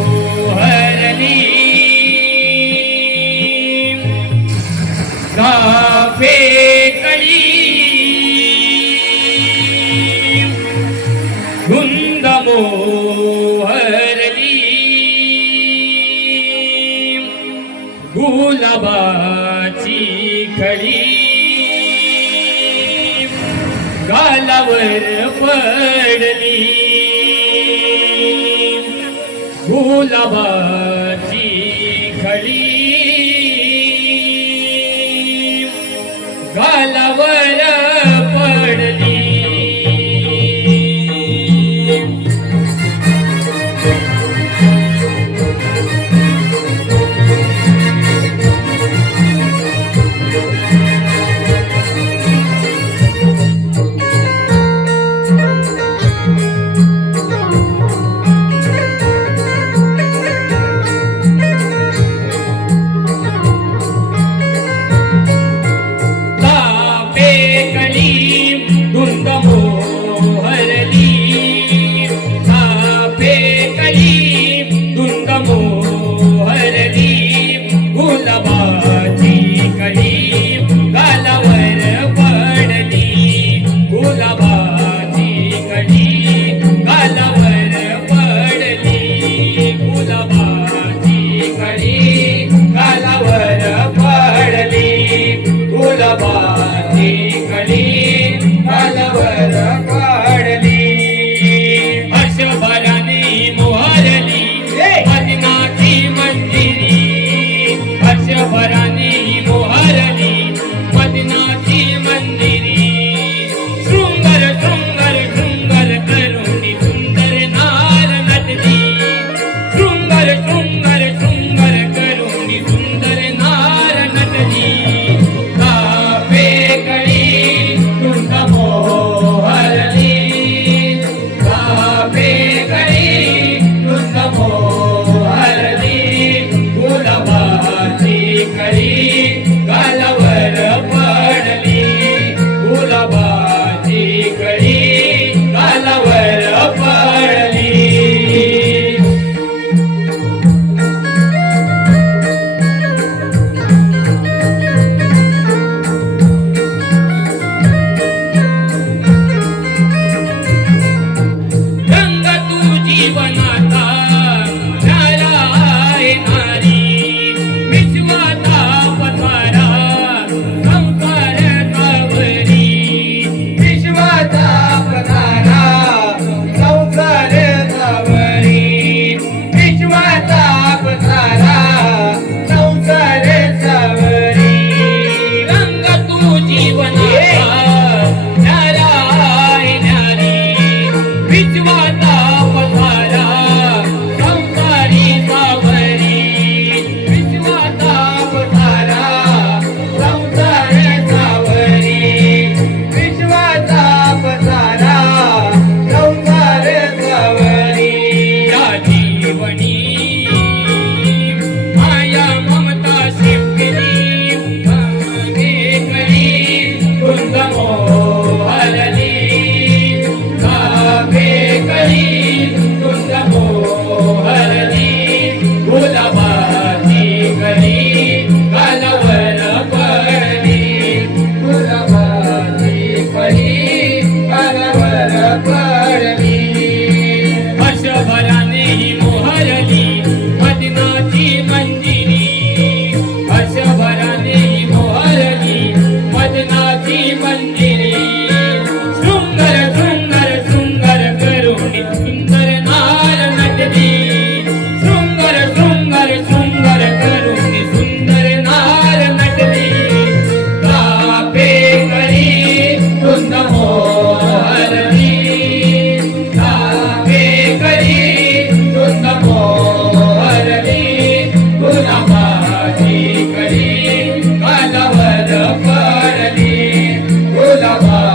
குந்தமோஹரணி கா गुन्दमोहरली गुलाबाची खडी गालावर पडली Gulaba beat you up. Baba.